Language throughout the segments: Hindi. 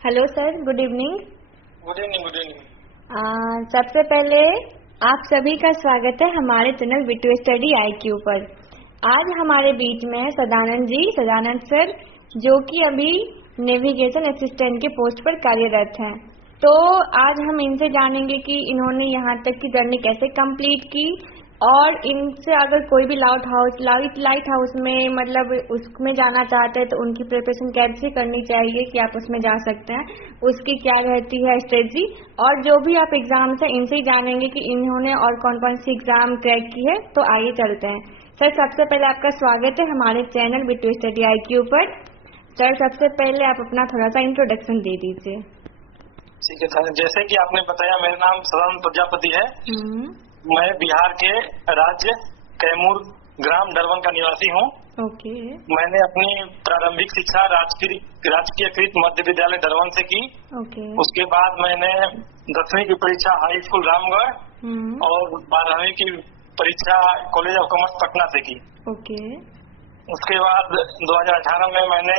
Hello sir, good evening. Good evening, good evening. सबसे पहले आप सभी का स्वागत है हमारे चैनल वीटू स्टडी IQ पर। आज हमारे बीच में है सदानंद सर, जो कि अभी नेविगेशन असिस्टेंट के पोस्ट पर कार्यरत हैं। तो आज हम इनसे जानेंगे कि इन्होंने यहाँ तक की जर्नी कैसे कंप्लीट की, और इनसे अगर कोई भी लाइट हाउस में मतलब उसमें जाना चाहते हैं तो उनकी प्रिपरेशन कैसे करनी चाहिए कि आप उसमें जा सकते हैं, उसकी क्या रहती है स्ट्रेटजी, और जो भी आप एग्जाम्स हैं इनसे ही जानेंगे कि इन्होंने और कौन कौन सी एग्जाम क्रैक की है। तो आइए चलते हैं। सर, सबसे पहले आपका स्वागत है हमारे चैनल वीटू स्टडी IQ पर। सर, सबसे पहले आप अपना थोड़ा सा इंट्रोडक्शन दे दीजिए। ठीक है सर, जैसे कि आपने बताया, मेरा नाम सदानंद प्रजापति है। मैं बिहार के राज्य कैमूर ग्राम डरवन का निवासी हूँ। ओके। मैंने अपनी प्रारंभिक शिक्षा राजकीयकृत मध्य विद्यालय डरवन से की। ओके। उसके बाद मैंने 10वीं की परीक्षा हाई स्कूल रामगढ़ और 12वीं की परीक्षा कॉलेज ऑफ कॉमर्स पटना से की। ओके। उसके बाद 2018 में मैंने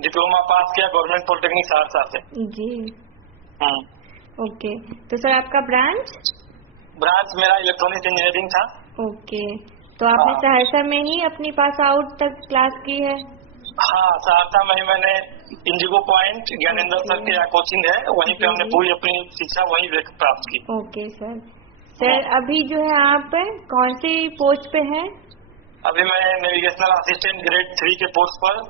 डिप्लोमा पास किया गवर्नमेंट पॉलिटेक्निक सहरसा से जी। ओके, तो सर आपका ब्रांच मेरा इलेक्ट्रॉनिक्स इंजीनियरिंग था। ओके, तो आपने सहरसा में ही अपनी पास आउट तक क्लास की है? हाँ, सहरसा में ही मैंने इंडिगो पॉइंट ज्ञानेंद्र सर के यहाँ कोचिंग है, वहीं पे हमने पूरी अपनी शिक्षा वहीं प्राप्त की। Okay sir. सर, अभी जो है आप कौन सी पोस्ट पे हैं? अभी मैं नेविगेशनल असिस्टेंट ग्रेड 3 के पोस्ट पर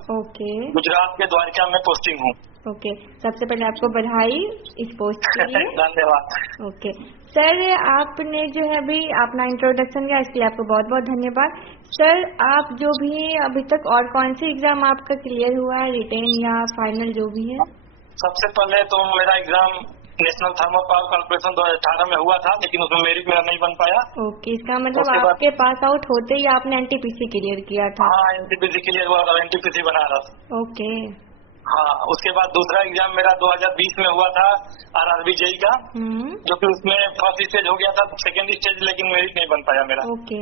गुजरात के द्वारका में पोस्टिंग हूँ। ओके, सबसे पहले आपको बधाई इस पोस्ट के लिए। धन्यवाद। ओके सर, आपने जो है अभी अपना इंट्रोडक्शन दिया, इसके लिए आपको बहुत बहुत धन्यवाद। सर, आप जो भी अभी तक और कौन सी एग्जाम आपका क्लियर हुआ है, रिटेन या फाइनल जो भी है? सबसे पहले तो मेरा exam national thermal power corporation 2018 में हुआ था, लेकिन उसमें मेरिट मेरा नहीं बन पाया। ओके, इसका मतलब आपके पास आउट होते ही आपने NTPC क्लियर किया था? हाँ, NTPC क्लियर हुआ था, NTPC बनारस। ओके। हाँ, उसके बाद दूसरा एग्जाम मेरा 2020 में हुआ था RRB JEE का, जो कि उसमें फर्स्ट स्टेज हो गया था, सेकेंड स्टेज लेकिन मेरिट नहीं बन पाया मेरा। ओके।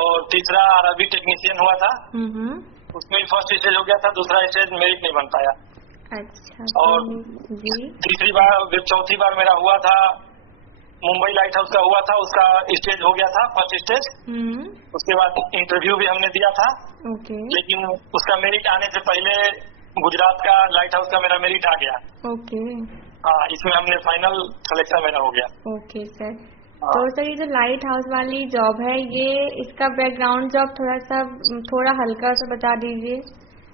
और तीसरा RRB टेक्नीशियन हुआ था, उसमें फर्स्ट स्टेज हो गया था, दूसरा स्टेज मेरिट नहीं बन पाया। अच्छा। और चौथी बार मेरा हुआ था मुंबई लाइट हाउस का हुआ था, उसका स्टेज हो गया था फर्स्ट स्टेज। उसके बाद इंटरव्यू भी हमने दिया था। ओके। लेकिन उसका मेरिट आने से पहले गुजरात का लाइट हाउस का मेरा मेरिट आ गया। ओके। हाँ, इसमें हमने फाइनल सिलेक्शन मेरा हो गया। Okay sir. तो सर, ये जो लाइट हाउस वाली जॉब है, ये इसका बैकग्राउंड जॉब थोड़ा हल्का सा बता दीजिए,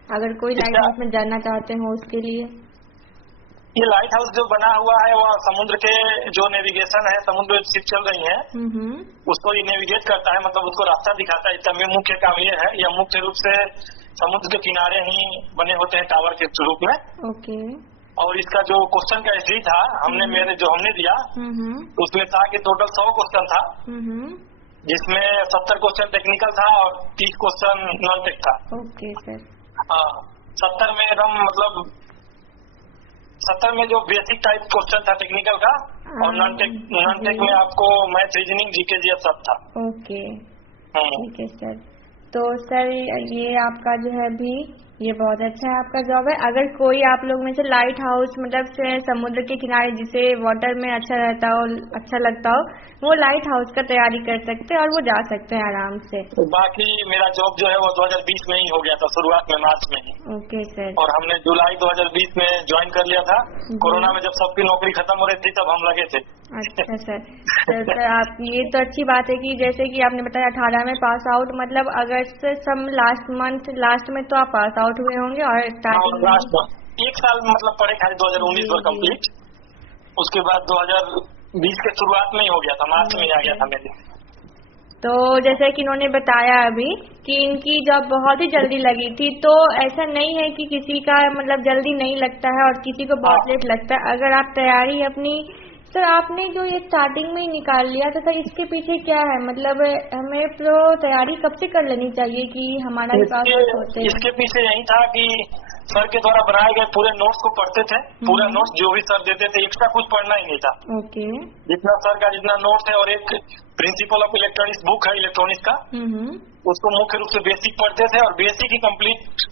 अगर कोई लाइट हाउस में जाना चाहते हो उसके लिए। ये लाइट हाउस जो बना हुआ है वह समुद्र के जो नेविगेशन है, समुद्र शिप चल रही है, उसको ये नेविगेट करता है, मतलब उसको रास्ता दिखाता है। इसका मुख्य काम ये है, यह मुख्य रूप से समुद्र के किनारे ही बने होते हैं टावर के रूप में। ओके। और इसका जो क्वेश्चन का हिस्ट्री था हमने दिया, उसमें था कि टोटल 100 क्वेश्चन था, जिसमें 70 क्वेश्चन टेक्निकल था और 30 क्वेश्चन नॉन टेक था। Okay sir. हाँ, 70 में एकदम मतलब 70 में जो बेसिक टाइप क्वेश्चन था टेक्निकल का, और नॉन टेक में आपको मैथ, रीजनिंग, GK GS सब था। ओके, ठीक है सर। तो सर, ये आपका जो है अभी ये बहुत अच्छा है आपका जॉब है। अगर कोई आप लोग में से लाइट हाउस मतलब से समुद्र के किनारे जिसे वाटर में अच्छा रहता हो, अच्छा लगता हो, वो लाइट हाउस का तैयारी कर सकते हैं और वो जा सकते हैं आराम से। बाकी मेरा जॉब जो है वो 2020 में ही हो गया था, शुरुआत में मार्च में ही। Okay sir. और हमने जुलाई 2020 में ज्वाइन कर लिया था। कोरोना में जब सबकी नौकरी खत्म हो रही थी तब हम लगे थे। अच्छा सर। सर, आप ये तो अच्छी बात है कि जैसे कि आपने बताया 18 में पास आउट, मतलब अगस्त लास्ट में तो आप पास आउट हुए होंगे, और स्टार्टिंग में 1 साल मतलब पढ़े खाली 2019 पर कंप्लीट। उसके बाद 2020 के शुरुआत में ही हो गया था, मार्च में ही आ गया था मेरे। तो जैसे कि इन्होंने बताया अभी कि इनकी जॉब बहुत ही जल्दी लगी थी, तो ऐसा नहीं है कि किसी का मतलब जल्दी नहीं लगता है और किसी को बहुत लेट लगता है। अगर आप तैयारी अपनी, सर आपने जो ये स्टार्टिंग में ही निकाल लिया तो सर इसके पीछे क्या है, मतलब हमें तो तैयारी कब से कर लेनी चाहिए कि हमारा पास होते हैं? इसके पीछे यही था कि सर के द्वारा बनाए गए पूरे नोट्स को पढ़ते थे, पूरा नोट्स जो भी सर देते थे, एक्स्ट्रा कुछ पढ़ना ही नहीं था। ओके। जितना सर का जितना नोट्स है, और एक प्रिंसिपल ऑफ इलेक्ट्रॉनिक्स बुक है इलेक्ट्रॉनिक्स का, उसको मुख्य रूप से बेसिक पढ़ते थे, और बेसिक ही कंप्लीट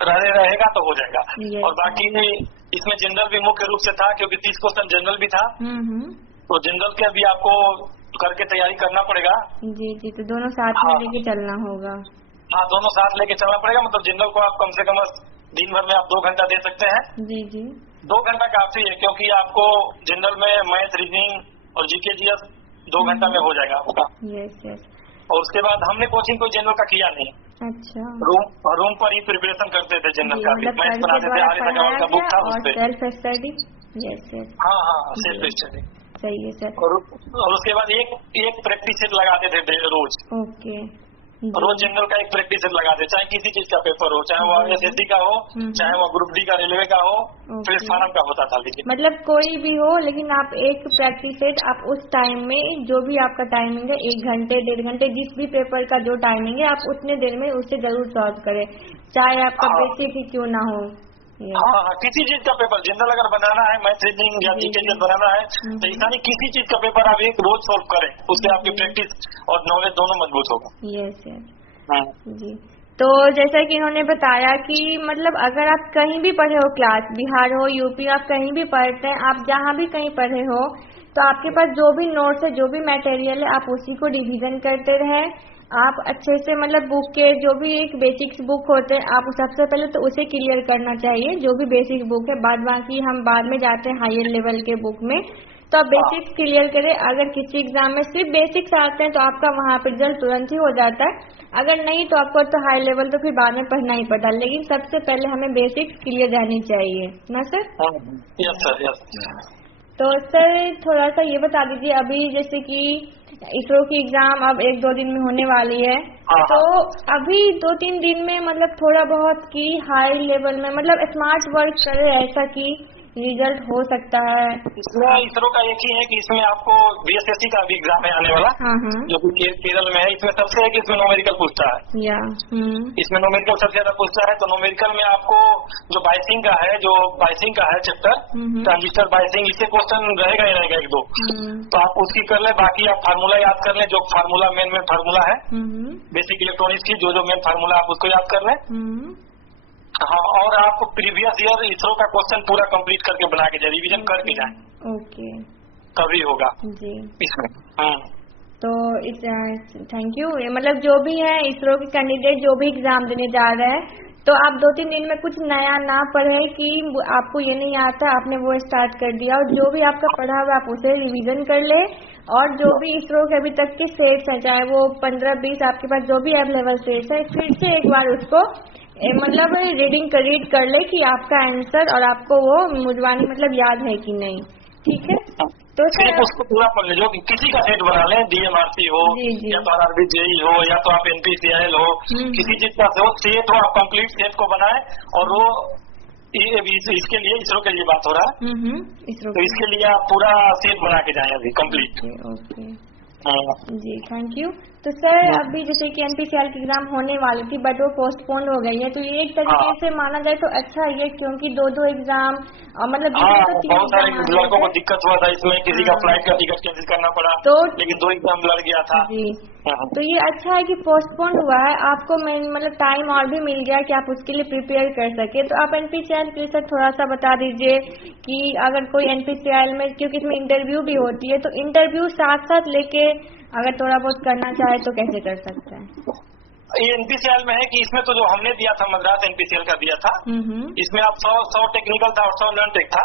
रहेगा तो हो जाएगा। और बाकी इसमें जनरल भी मुख्य रूप से था, क्योंकि 30 क्वेश्चन जनरल भी था। तो जनरल के अभी आपको करके तैयारी करना पड़ेगा। जी जी, तो दोनों साथ में लेके चलना होगा। हाँ, दोनों साथ लेके चलना पड़ेगा। मतलब जनरल को आप कम से कम दिन भर में आप 2 घंटा दे सकते हैं। जी जी, 2 घंटा काफी है, क्योंकि आपको जनरल में मैथ, रीजनिंग और जीके जीएस 2 घंटा में हो जाएगा आपका। Yes yes. और उसके बाद हमने कोचिंग कोई जनरल का किया नहीं। अच्छा, रूम पर ही प्रिपरेशन करते थे जनरल का। मतलब मैथ बनाते थे, आर्य अग्रवाल का बुक था उसपे। Self study. यस यस, हाँ हाँ, सेल्फ स्टडी। सही है सर। और उसके बाद एक प्रैक्टिस सेट लगाते थे रोज। ओके, रोज जनरल का एक प्रैक्टिस सेट लगाते, चाहे किसी चीज का पेपर हो, चाहे वो एसएससी का हो, चाहे वो ग्रुप डी का, रेलवे का हो, प्लेटफॉर्म का होता था। लेकिन मतलब कोई भी हो, लेकिन आप एक प्रैक्टिस सेट आप उस टाइम में, जो भी आपका टाइमिंग है, 1 घंटे 1.5 घंटे, जिस भी पेपर का जो टाइमिंग है, आप उतने देर में उससे जरूर सॉल्व करें, चाहे आपका बेसिक ही क्यों ना हो। हाँ हाँ, किसी चीज का पेपर जनरल अगर बनाना है, मैथ, रीजनिंग या जीके बनाना है, तो ऐसा नहीं, किसी चीज का पेपर आप एक रोज सॉल्व करें, उससे आपकी प्रैक्टिस और नॉलेज दोनों मजबूत होगा। यस यस जी। तो जैसा कि इन्होंने बताया कि मतलब अगर आप कहीं भी पढ़े हो, क्लास बिहार हो, यूपी, आप कहीं भी पढ़ते हैं, आप जहाँ भी कहीं पढ़े हो, तो आपके पास जो भी नोट्स है, जो भी मटेरियल है, आप उसी को रिवीजन करते रहें। आप अच्छे से मतलब बुक के जो भी एक बेसिक्स बुक होते हैं, आप सबसे पहले तो उसे क्लियर करना चाहिए, जो भी बेसिक बुक है। बाद बाकी हम बाद में जाते हैं हायर लेवल के बुक में, तो आप बेसिक्स क्लियर करें। अगर किसी एग्जाम में सिर्फ बेसिक्स आते हैं तो आपका वहाँ पर रिजल्ट तुरंत ही हो जाता है, अगर नहीं तो आपको तो हाई लेवल तो फिर बाद में पढ़ना ही पड़ता है, लेकिन सबसे पहले हमें बेसिक्स क्लियर रहनी चाहिए ना सर? Yes sir, yes. तो सर थोड़ा सा ये बता दीजिए, अभी जैसे कि इसरो की एग्जाम अब 1-2 दिन में होने वाली है, तो अभी 2-3 दिन में मतलब थोड़ा बहुत की हाई लेवल में मतलब स्मार्ट वर्क करे, ऐसा कि रिजल्ट हो सकता है। इसमें इसरो का एक ही है कि इसमें आपको बीएसएससी का भी एग्जाम है आने वाला, जो कि केरल में है। इसमें सबसे है कि इसमें न्यूमेरिकल पूछता है, इसमें न्यूमेरिकल सबसे ज्यादा पूछता है। तो न्यूमेरिकल में आपको जो बाइसिंग का है चैप्टर, ट्रांजिस्टर बाइसिंग, इससे क्वेश्चन रहेगा ही रहेगा 1-2, तो आप उसकी कर ले। बाकी आप फार्मूला याद कर ले, जो फार्मूला मेन फार्मूला है बेसिक इलेक्ट्रॉनिक्स की, जो मेन फार्मूला आप उसको याद कर ले। हाँ, और आप प्रीवियस ईयर इसरो का क्वेश्चन पूरा कंप्लीट करके बना के जाए, रिवीजन करके जाए। ओके, तभी होगा जी इसमें। तो थैंक यू। मतलब जो भी है इसरो के कैंडिडेट जो भी एग्जाम देने जा रहे हैं, तो आप 2-3 दिन में कुछ नया ना पढ़े कि आपको ये नहीं आता, आपने वो स्टार्ट कर दिया, और जो भी आपका पढ़ा हुआ आप उसे रिवीजन कर ले। और जो भी इसरो के अभी तक के सेट्स हैं, चाहे वो 15-20 आपके पास जो भी अवेलेबल सेट्स है, फिर से एक बार उसको मतलब रीड कर ले कि आपका आंसर और आपको वो मुजवानी मतलब याद है कि नहीं। ठीक है, तो सिर्फ उसको पूरा पढ़ ले, जो किसी का सेट बना लें, डीएमआरसी हो या तो आरआरबी जेई हो या तो आप एनपीसीआईएल हो, किसी चीज का सेट हो, आप कंप्लीट सेट को बनाए। और वो इसके लिए इसरो के लिए बात हो रहा है, तो इसके लिए आप पूरा सेट बना के जाए अभी कंप्लीट। ओके जी, थैंक यू। तो सर अभी जैसे कि एनपीसीआईएल की एग्जाम होने वाली थी, बट वो पोस्टपोन हो गई है, तो ये एक तरीके से माना जाए तो अच्छा ही है, क्योंकि 2-2 एग्जाम मतलब बहुत सारे लड़कों को दिक्कत हुआ था इसमें, किसी का फ्लाइट का टिकट कैंसिल करना पड़ा, तो लेकिन 2 एग्जाम लड़ गया था जी। तो ये अच्छा है कि पोस्टपोन हुआ है, आपको मतलब टाइम और भी मिल गया कि आप उसके लिए प्रिपेयर कर सके। तो आप एनपीसीआईएल के लिए सर थोड़ा सा बता दीजिए कि अगर कोई एनपीसीआईएल में, क्योंकि इसमें इंटरव्यू भी होती है, तो इंटरव्यू साथ साथ लेके अगर थोड़ा बहुत करना चाहे तो कैसे कर सकते हैं? ये एनपीसीआईएल में है कि इसमें तो जो हमने दिया था, मद्रास एनपीसीआईएल का दिया था, इसमें आप 100 टेक्निकल था और 100 नॉन टेक था।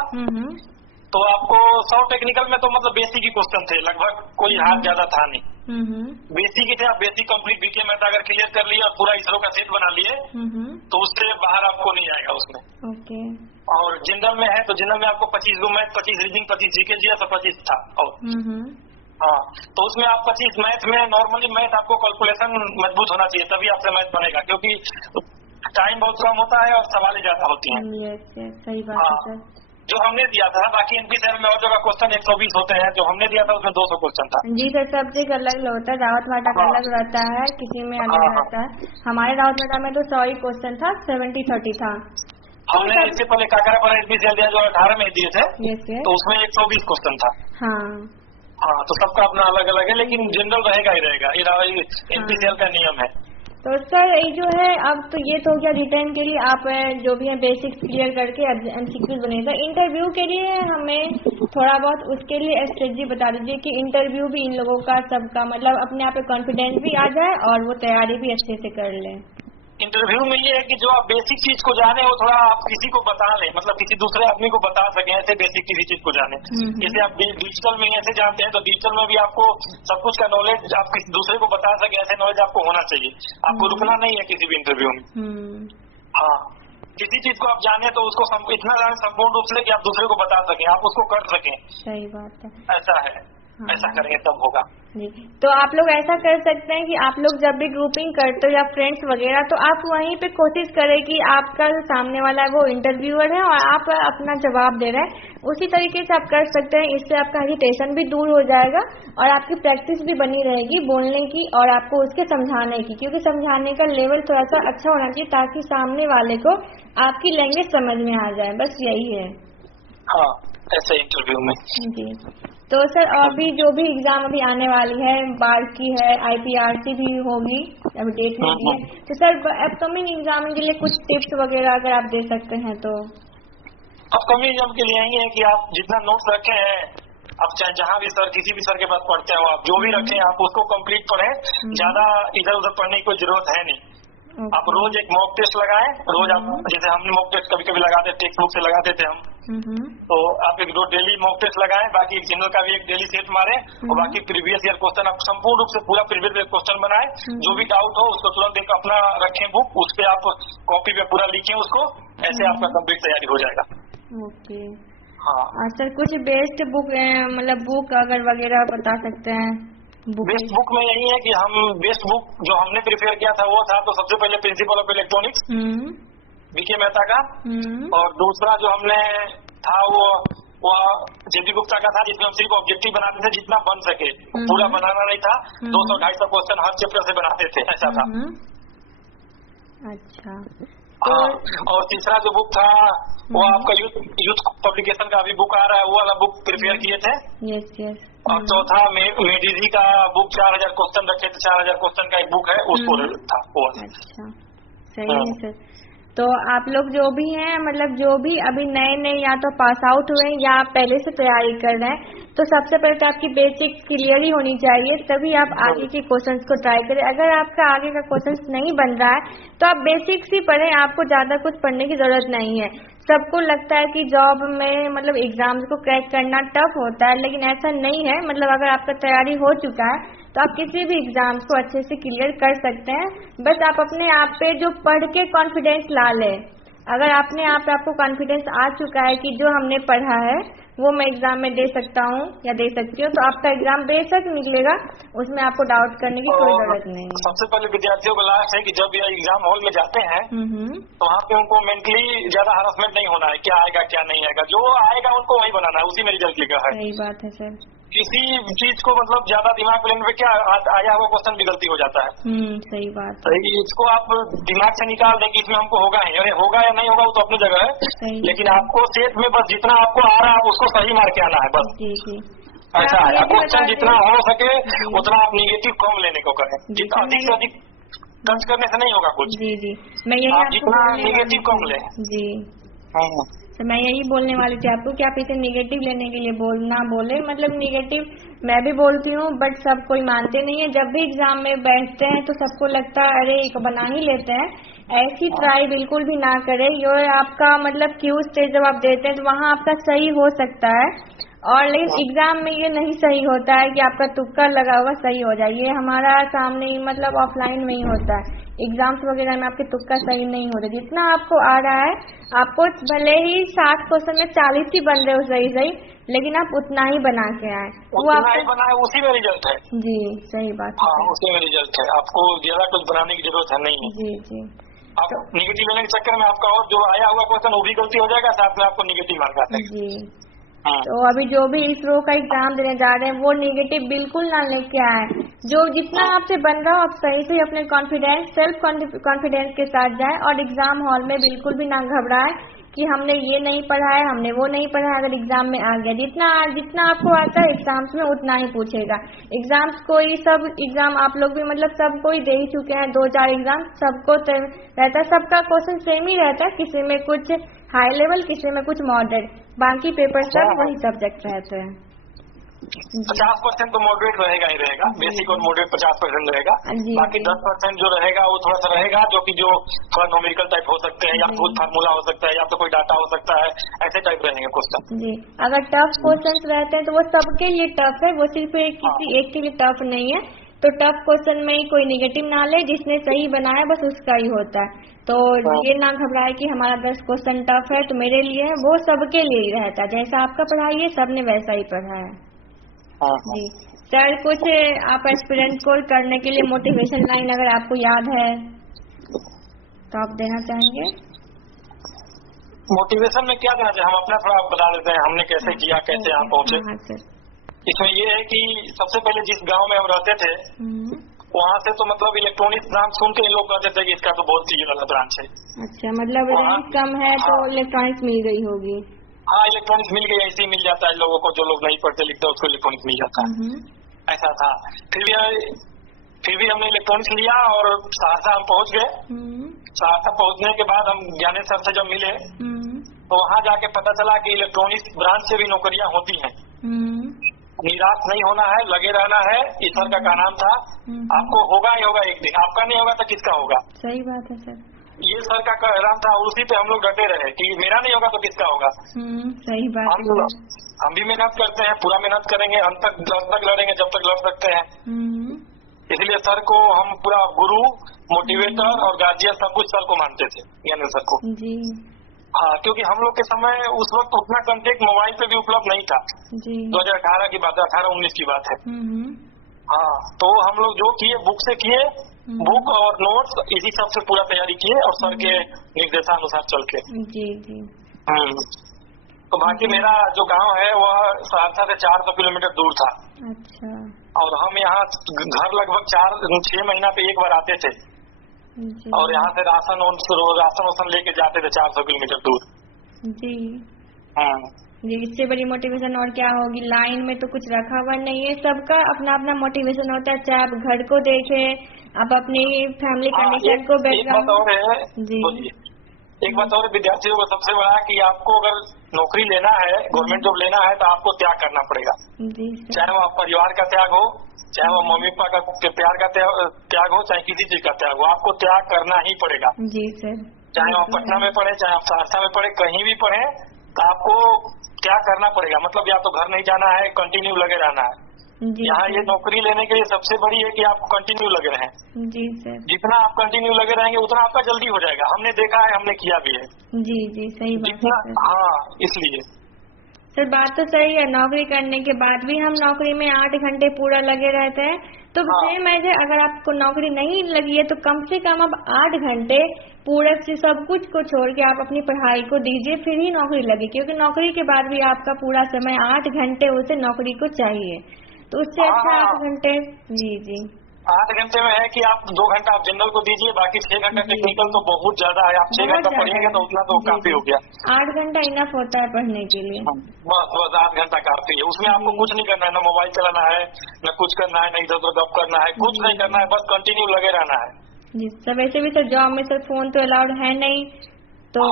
तो आपको 100 टेक्निकल में तो मतलब बेसिक ही क्वेश्चन थे, लगभग कोई हाथ ज्यादा था नहीं, बेसिक ही थे। आप बेसिक कंप्लीट बीके में अगर क्लियर कर लिए और पूरा इसरो का सेट बना लिए, तो उससे बाहर आपको नहीं आएगा उसमें। ओके। और जनरल में है तो जनरल में आपको 25 मैथ, 25 रीजनिंग, 25 जीके दिया, तो 25 था। और हाँ, तो उसमें आप 25 मैथ में, नॉर्मली मैथ आपको कैलकुलेशन मजबूत होना चाहिए, तभी आपसे मैथ बनेगा, क्योंकि टाइम बहुत कम होता है और सवालें ज्यादा होती हैं। सही बात है सर। जो हमने दिया था, बाकी एनपीसीआईएल में और जगह क्वेश्चन 120 होते हैं, जो हमने दिया था उसमें 200 क्वेश्चन था। जी सर, सब्जेक्ट अलग होता है, रावत भाटा का अलग रहता है, किसी में अलग रहता है। हमारे रावत भाटा में तो 100 ही क्वेश्चन था, 70-30 था। हमने इससे पहले काकरा पर एनपीसीआईएल दिया, जो 18 में दिए थे, तो उसमें 120 क्वेश्चन था। हाँ, तो सबका अपना अलग अलग है, लेकिन जनरल रहेगा ही रहेगा, ये एनपीसीआईएल का नियम है। तो सर ये जो है अब तो ये तो हो गया रिटर्न के लिए आप जो भी है बेसिक्स क्लियर करके MCQs बनेगा। इंटरव्यू के लिए हमें थोड़ा बहुत उसके लिए स्ट्रेटजी बता दीजिए कि इंटरव्यू भी इन लोगों का सबका मतलब अपने आप पे कॉन्फिडेंस भी आ जाए और वो तैयारी भी अच्छे से कर लें। इंटरव्यू में ये है कि जो आप बेसिक चीज को जाने वो थोड़ा आप किसी को बता लें, मतलब किसी दूसरे आदमी को बता सकें, ऐसे बेसिक किसी चीज को जाने। जैसे आप डिजिटल में ऐसे जानते हैं तो डिजिटल में भी आपको सब कुछ का नॉलेज आप किसी दूसरे को बता सके, ऐसे नॉलेज आपको होना चाहिए। आपको रुकना नहीं है किसी भी इंटरव्यू में। हाँ, किसी चीज को आप जाने तो उसको इतना जाने संपूर्ण रूप से कि आप दूसरे को बता सकें, आप उसको कर सकें। सही बात है, ऐसा है। ऐसा करेंगे तब होगा जी। तो आप लोग ऐसा कर सकते हैं कि आप लोग जब भी ग्रुपिंग करते हो या फ्रेंड्स वगैरह तो आप वहीं पे कोशिश करें कि आपका जो सामने वाला है वो इंटरव्यूअर है और आप अपना जवाब दे रहे हैं, उसी तरीके से आप कर सकते हैं। इससे आपका हेजिटेशन भी दूर हो जाएगा और आपकी प्रैक्टिस भी बनी रहेगी बोलने की और आपको उसके समझाने की, क्योंकि समझाने का लेवल थोड़ा सा अच्छा होना चाहिए ताकि सामने वाले को आपकी लैंग्वेज समझ में आ जाए, बस यही है। हाँ, ऐसे इंटरव्यू में जी। तो सर और भी जो भी एग्जाम अभी आने वाली है, बार की है, IPRC भी होगी, अभी डेट नहीं दी है, तो सर अपकमिंग एग्जाम के लिए कुछ टिप्स वगैरह अगर आप दे सकते हैं तो। अपकमिंग एग्जाम के लिए यही है कि आप जितना नोट्स रखे हैं, आप चाहे जहाँ भी सर किसी भी सर के पास पढ़ते हो, आप जो भी रखे हैं आप उसको कंप्लीट पढ़ें। ज्यादा इधर उधर पढ़ने की कोई जरूरत है नहीं। आप रोज एक मॉक टेस्ट लगाएं, रोज आप जैसे हमने मॉक टेस्ट कभी कभी लगाते टेक्स्ट बुक से लगाते थे हम, तो आप एक दो डेली मॉक टेस्ट लगाएं, बाकी जनरल का भी एक डेली सेट मारें और बाकी प्रीवियस ईयर क्वेश्चन आप संपूर्ण रूप से पूरा प्रीवियस ईयर क्वेश्चन बनाएं। जो भी डाउट हो उसको तुरंत एक अपना रखें बुक, उस पे आप कॉपी पे पूरा लिखें उसको, ऐसे आपका कंप्लीट तैयारी हो जाएगा। ओके। हाँ सर कुछ बेस्ट बुक मतलब बुक अगर वगैरह बता सकते हैं। बेस्ट बुक में यही है कि हम बेस्ट बुक जो हमने प्रिपेयर किया था वो था तो सबसे पहले principle of electronics BK Mehta का, और दूसरा जो हमने था वो JP गुप्ता का था, जिसमें हम सिर्फ ऑब्जेक्टिव बनाते थे जितना बन सके, पूरा बनाना नहीं था। 200-250 क्वेश्चन हर चैप्टर से बनाते थे, ऐसा था। अच्छा। हाँ, और तीसरा जो बुक था वो आपका यूथ पब्लिकेशन का अभी बुक आ रहा है, वो वाला बुक प्रिपेयर किए थे। यस। और चौथा मेडीजी का बुक 4000 क्वेश्चन रखे थे, 4000 क्वेश्चन का एक बुक है, उसको था वो। अच्छा, सही है सर। तो आप लोग जो भी हैं मतलब जो भी अभी नए या तो पास आउट हुए हैं या आप पहले से तैयारी कर रहे हैं, तो सबसे पहले तो आपकी बेसिक्स क्लियर ही होनी चाहिए, तभी आप आगे के क्वेश्चंस को ट्राई करें। अगर आपका आगे का क्वेश्चंस नहीं बन रहा है तो आप बेसिक्स ही पढ़ें, आपको ज्यादा कुछ पढ़ने की जरूरत नहीं है। सबको लगता है कि जॉब में मतलब एग्जाम्स को क्रैक करना टफ होता है, लेकिन ऐसा नहीं है। मतलब अगर आपका तैयारी हो चुका है तो आप किसी भी एग्जाम्स को अच्छे से क्लियर कर सकते हैं। बस आप अपने आप पे जो पढ़ के कॉन्फिडेंस ला लें। अगर अपने आप पे आपको कॉन्फिडेंस आ चुका है कि जो हमने पढ़ा है वो मैं एग्जाम में दे सकता हूँ या दे सकती हूँ, तो आपका एग्जाम बेशक निकलेगा, उसमें आपको डाउट करने की कोई जरूरत नहीं है। सबसे पहले विद्यार्थियों को लास्ट है कि जब ये एग्जाम हॉल में जाते हैं तो वहाँ पे उनको मेंटली ज्यादा हरासमेंट नहीं होना है, क्या आएगा क्या नहीं आएगा, जो आएगा उनको वही बनाना है, उसी में रिजल्ट लिखा है। सही बात है सर। किसी चीज को मतलब ज्यादा दिमाग लेने पे क्या आया हुआ क्वेश्चन भी गलती हो जाता है। सही बात। तो इसको आप दिमाग से निकाल दें कि इसमें हमको होगा ही, अरे होगा या नहीं होगा वो तो अपनी जगह है, लेकिन आपको सेट में बस जितना आपको आ रहा है उसको सही मार के आना है बस। जी। ऐसा है, क्वेश्चन जितना हो सके उतना आप निगेटिव कम लेने को करें, जितना अधिक से अधिक टच करने से नहीं होगा कुछ। जी मैं यही आप जितना निगेटिव कम लें। जी तो मैं यही बोलने वाली थी आपको कि आप इसे निगेटिव लेने के लिए ना बोले। मतलब निगेटिव मैं भी बोलती हूँ बट सब कोई मानते नहीं है। जब भी एग्जाम में बैठते हैं तो सबको लगता है अरे एक बना ही लेते हैं, ऐसी ट्राई बिल्कुल भी ना करें। ये आपका मतलब क्यू स्टेज जब आप देते हैं तो वहाँ आपका सही हो सकता है, और लेकिन एग्जाम में ये नहीं सही होता है कि आपका तुक्का लगा हुआ सही हो जाए। ये हमारा सामने मतलब ऑफलाइन में ही होता है, एग्जाम्स वगैरह में आपके तुक्का सही नहीं होता। जितना आपको आ रहा है, आपको भले ही 60 क्वेश्चन में 40 ही बन रहे हो सही, लेकिन आप उतना ही बना के आए, वो आपको बना है, उसी में रिजल्ट है। जी सही बात है। हाँ, उसी में रिजल्ट है, आपको ज्यादा कुछ बनाने की जरूरत है नहीं है। जी आप निगेटिव लेने के चक्कर में आपका और जो आया हुआ क्वेश्चन वो भी गलती हो जाएगा, साथ में आपको निगेटिव मार्क आता है। जी तो अभी जो भी इसरो का एग्जाम देने जा रहे हैं वो निगेटिव बिल्कुल ना लेके आए। जो जितना आपसे बन रहा हो आप सही से अपने सेल्फ कॉन्फिडेंस के साथ जाएं और एग्जाम हॉल में बिल्कुल भी ना घबराएं कि हमने ये नहीं पढ़ा है, हमने वो नहीं पढ़ा है। अगर एग्जाम में आ गया, जितना आपको आता है एग्जाम्स में उतना ही पूछेगा। एग्जाम्स कोई सब एग्जाम आप लोग भी मतलब सब कोई दे ही चुके हैं, 2-4 एग्जाम सबको रहता है, सबका क्वेश्चन सेम ही रहता है, किसी में कुछ हाई लेवल, किसी में कुछ मॉडरेट, बाकी पेपर सब वही सब्जेक्ट रहते हैं। 50% तो मॉडरेट रहेगा ही रहेगा, बेसिक और मॉडरेट 50% रहेगा। बाकी 10% जो रहेगा वो थोड़ा सा रहेगा जो थोड़ा न्यूमेरिकल टाइप हो सकते हैं, या खुद फार्मूला हो सकता है, या तो कोई डाटा हो सकता है, ऐसे टाइप रहेंगे क्वेश्चन। जी, अगर टफ क्वेश्चन रहते हैं तो वो सबके लिए टफ है, वो सिर्फ किसी एक के लिए टफ नहीं है। तो टफ क्वेश्चन में ही कोई निगेटिव ना ले, जिसने सही बनाया बस उसका ही होता है। तो ये ना घबराए कि हमारा 10 क्वेश्चन टफ है तो मेरे लिए है, वो सबके लिए ही रहता है। जैसा आपका पढ़ाई है सबने वैसा ही पढ़ा है। जी सर, कुछ आप एस्पिरेंट को करने के लिए मोटिवेशन लाइन अगर आपको याद है तो आप देना चाहेंगे? मोटिवेशन में क्या देना चाहिए, हम अपना थोड़ा बता देते हैं हमने कैसे किया, कैसे यहाँ पहुँचे। सर, इसमें ये है कि सबसे पहले जिस गांव में हम रहते थे वहाँ से तो मतलब इलेक्ट्रॉनिक्स नाम सुन के लोग कहते थे कि इसका तो बहुत ही वाला ब्रांच है। अच्छा, मतलब रैंक कम है तो इलेक्ट्रॉनिक्स मिल गई होगी। हाँ, इलेक्ट्रॉनिक्स मिल गई, ऐसे ही मिल जाता है लोगों को, जो लोग नहीं पढ़ते लिखते उसको इलेक्ट्रॉनिक्स मिल जाता है, ऐसा था। फिर भी हमने इलेक्ट्रॉनिक्स लिया और सहरसा हम पहुँच गए। सहरसा पहुँचने के बाद हम ज्ञानेश सर से जब मिले तो वहाँ जाके पता चला कि इलेक्ट्रॉनिक्स ब्रांच से भी नौकरियाँ होती हैं। निराश नहीं होना है, लगे रहना है, इस सर का नाम था। आपको होगा ही होगा एक दिन, आपका नहीं होगा तो किसका होगा। सही बात है सर, ये सर का कहना था, उसी पे हम लोग डटे रहे कि मेरा नहीं होगा तो किसका होगा। सही बात है। हम भी मेहनत करते हैं, पूरा मेहनत करेंगे, अंत तक लड़ेंगे जब तक लड़ सकते हैं। इसलिए सर को हम पूरा गुरु, मोटिवेटर और गार्जियन सब कुछ सर को मानते थे, यानी सर को। जी हाँ, क्योंकि हम लोग के समय उस वक्त उतना कंटेंट मोबाइल पे भी उपलब्ध नहीं था। 2018 की बात है, 18-19 की बात है। हाँ, तो हम लोग जो किए बुक से किए, बुक और नोट्स इसी सब से पूरा तैयारी किए और सर के निर्देशानुसार चल के। जी जी। तो बाकी मेरा जो गांव है वह सहरसा से 400 किलोमीटर दूर था। अच्छा। और हम यहाँ घर लगभग 4-6 महीना पे एक बार आते थे और यहाँ से राशन लेके जाते थे 400 किलोमीटर दूर। जी जी, इससे बड़ी मोटिवेशन और क्या होगी। लाइन में तो कुछ रखा हुआ नहीं है, सबका अपना अपना मोटिवेशन होता है। चाहे आप घर को देखें, आप अपनी फैमिली कंडीशन को बैकग्राउंड। एक बात और विद्यार्थियों को सबसे बड़ा कि आपको अगर नौकरी लेना है, गवर्नमेंट जॉब लेना है तो आपको त्याग करना पड़ेगा। चाहे वो परिवार का त्याग हो, चाहे वो मम्मी पापा का प्यार का त्याग हो, चाहे किसी चीज का त्याग हो, आपको त्याग करना ही पड़ेगा। जी सर। चाहे आप पटना में पढ़े, चाहे आप सहरसा में पढ़े, कहीं भी पढ़े तो आपको त्याग करना पड़ेगा। मतलब या तो घर नहीं जाना है, कंटिन्यू लगे रहना है। यहाँ ये नौकरी लेने के लिए सबसे बड़ी है कि आप कंटिन्यू लगे रहें। जी सर। जितना आप कंटिन्यू लगे रहेंगे उतना आपका जल्दी हो जाएगा। हमने देखा है, हमने किया भी है। जी जी, सही बात है। हाँ, इसलिए सर बात तो सही है। नौकरी करने के बाद भी हम नौकरी में 8 घंटे पूरा लगे रहते हैं, तो सेम है अगर आपको नौकरी नहीं लगी है तो कम से कम आप 8 घंटे पूरा से सब कुछ को छोड़ के आप अपनी पढ़ाई को दीजिए, फिर ही नौकरी लगे। क्योंकि नौकरी के बाद भी आपका पूरा समय 8 घंटे उसे नौकरी को चाहिए, तो उससे अच्छा 8 घंटे। जी जी, 8 घंटे में है कि आप 2 घंटा आप जनरल को दीजिए, बाकी 6 घंटा टेक्निकल तो बहुत ज्यादा है। आप 6 घंटा पढ़िएंगे तो उतना तो काफी हो गया। 8 घंटा इनफ होता है पढ़ने के लिए। बस 8 घंटा काफी है। उसमें आपको कुछ नहीं करना है, न मोबाइल चलाना है, न कुछ करना है, न इधर उधर गप करना है, कुछ नहीं करना है, बस कंटिन्यू लगे रहना है। जी सर, वैसे भी सर जॉब में सर फोन तो अलाउड है नहीं, तो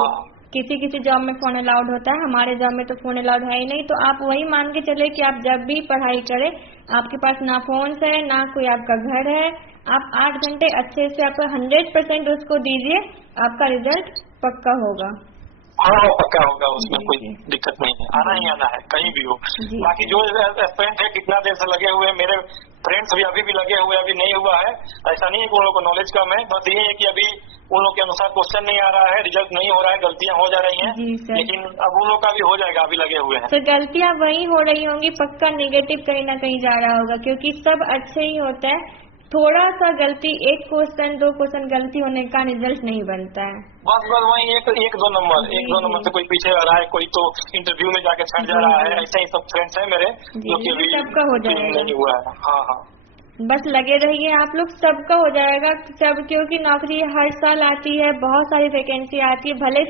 किसी जॉब में फोन अलाउड होता है, हमारे जॉब में तो फोन अलाउड है ही नहीं। तो आप वही मान के चले कि आप जब भी पढ़ाई करें आपके पास ना फोन है ना कोई आपका घर है, आप 8 घंटे अच्छे से आपका 100% उसको दीजिए, आपका रिजल्ट पक्का होगा। हाँ, पक्का होगा, उसमें कोई दिक्कत नहीं है। आना ही आना है कहीं भी हो। बाकी जो एस्पिरेंट है कितना देर से लगे हुए, मेरे फ्रेंड्स भी अभी भी लगे हुए, अभी नहीं हुआ है। ऐसा नहीं है कि उन लोगों को नॉलेज कम है, बस ये है कि अभी उन लोग के अनुसार क्वेश्चन नहीं आ रहा है, रिजल्ट नहीं हो रहा है, गलतियां हो जा रही हैं, लेकिन अब उन लोग का भी हो जाएगा, अभी लगे हुए हैं। तो गलतियां वही हो रही होंगी, पक्का नेगेटिव कहीं ना कहीं जा रहा होगा, क्योंकि सब अच्छे ही होता है। थोड़ा सा गलती, 1 क्वेश्चन 2 क्वेश्चन गलती होने का रिजल्ट नहीं बनता है। बस वही एक दो नंबर से कोई पीछे आ रहा है, कोई तो इंटरव्यू में जाके छट जा रहा है। ऐसे ही सब फ्रेंड्स हैं मेरे जो कि अभी सबका हो जाएगा, नहीं हुआ है। हाँ हाँ, बस लगे रहिए आप लोग, सबका हो जाएगा सब। क्योंकि नौकरी हर साल आती है, बहुत सारी वैकेंसी आती है, भले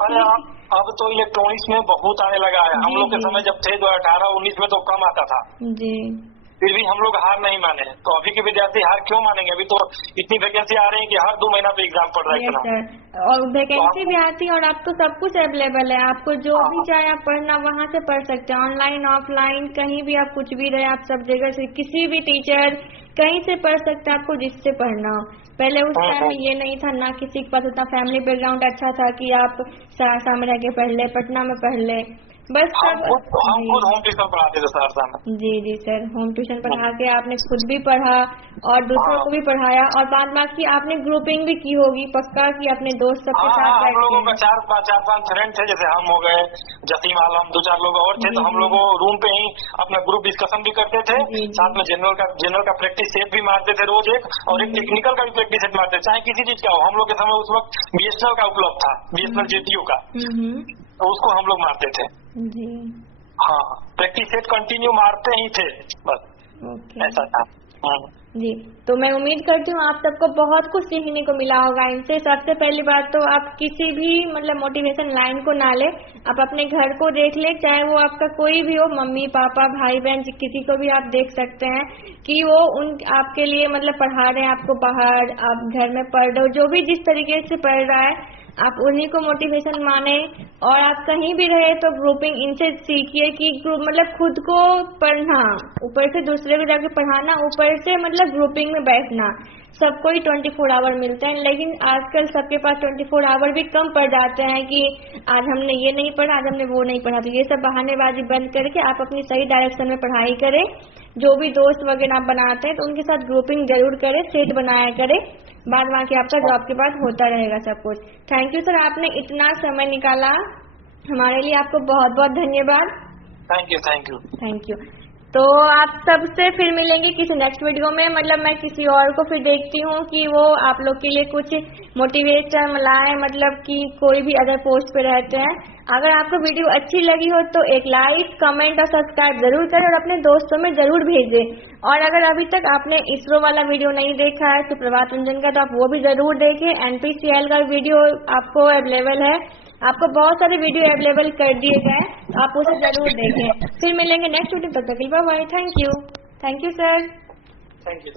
अब तो इलेक्ट्रॉनिक्स में बहुत आने लगा है। हम लोग के समय जब थे 2018-19 में तो कम आता था जी, फिर भी हम लोग हार नहीं माने। तो अभी के विद्यार्थी हार क्यों मानेंगे? अभी तो इतनी वैकेंसी आ रही है कि हर 2 महीना पे एग्जाम पड़ रहा है। और वैकेंसी भी आती है और अब तो सब कुछ अवेलेबल है। आपको जो भी चाहे आप पढ़ना वहाँ से पढ़ सकते हैं, ऑनलाइन ऑफलाइन कहीं भी आप कुछ भी रहे, आप सब जगह से किसी भी टीचर कहीं से पढ़ सकते हैं, आपको जिससे पढ़ना हो। पहले उस टाइम में ये नहीं था, ना किसी के पास उतना फैमिली बैकग्राउंड अच्छा था कि आप सहरसा में रह के पढ़ ले, पटना में पढ़ ले, बस सब हम खुद होम ट्यूशन पढ़ाते थे सहरसा में। जी सर, होम ट्यूशन पढ़ा के आपने खुद भी पढ़ा और दूसरों को भी पढ़ाया, और बाद बाकी आपने ग्रुपिंग भी की होगी पक्का कि अपने दोस्त सबके साथ हम लोगों का 4-5 फ्रेंड थे, जैसे हम हो गए, जसीम आलम, 2-4 लोग और थे। तो हम लोग रूम पे ही अपना ग्रुप डिस्कशन भी करते थे, साथ में जनरल का प्रैक्टिस सेट भी मारते थे रोज एक, और एक टेक्निकल का भी प्रैक्टिस सेट मारते थे, चाहे किसी चीज का हो। हम लोग के समय उस वक्त BSNL का उपलब्ध था, BSNL JTU का, तो उसको हम लोग मारते थे जी। हाँ, प्रैक्टिस सेट कंटिन्यू मारते ही थे बस, ऐसा था जी। तो मैं उम्मीद करती हूँ आप सबको बहुत कुछ सीखने को मिला होगा इनसे। सबसे पहली बात तो आप किसी भी मतलब मोटिवेशन लाइन को ना ले, आप अपने घर को देख ले, चाहे वो आपका कोई भी हो, मम्मी पापा भाई बहन, किसी को भी आप देख सकते हैं कि वो उन आपके लिए मतलब पढ़ा रहे हैं आपको बाहर, आप घर में पढ़ रहे हो, जो भी जिस तरीके से पढ़ रहा है आप उन्हीं को मोटिवेशन माने। और आप कहीं भी रहे तो ग्रुपिंग इनसे सीखिए कि मतलब खुद को पढ़ना, ऊपर से दूसरे को जाके पढ़ाना, ऊपर से मतलब ग्रुपिंग में बैठना। सबको ही 24 आवर मिलते हैं, लेकिन आजकल सबके पास 24 आवर भी कम पड़ जाते हैं कि आज हमने ये नहीं पढ़ा, आज हमने वो नहीं पढ़ा। तो ये सब बहानेबाजी बंद करके आप अपनी सही डायरेक्शन में पढ़ाई करें। जो भी दोस्त वगैरह आप बनाते हैं तो उनके साथ ग्रुपिंग जरूर करें, सेट बनाया करें, बाद बाकी आपका जॉब के बाद होता रहेगा सब कुछ। थैंक यू सर, आपने इतना समय निकाला हमारे लिए, आपको बहुत बहुत धन्यवाद। Thank you. तो आप सबसे फिर मिलेंगे किसी नेक्स्ट वीडियो में, मतलब मैं किसी और को फिर देखती हूँ कि वो आप लोग के लिए कुछ मोटिवेशन लाए, मतलब कि कोई भी अदर पोस्ट पे रहते हैं। अगर आपको वीडियो अच्छी लगी हो तो एक लाइक, कमेंट और सब्सक्राइब जरूर करें और अपने दोस्तों में जरूर भेजें। और अगर अभी तक आपने इसरो वाला वीडियो नहीं देखा है सुप्रभात रंजन का, तो आप वो भी जरूर देखें। NPCL का वीडियो आपको अवेलेबल है, आपको बहुत सारे वीडियो अवेलेबल कर दिए गए, आप उसे जरूर देखें। फिर मिलेंगे नेक्स्ट वीडियो, तब तक के लिए bye bye. Thank you sir. Thank you.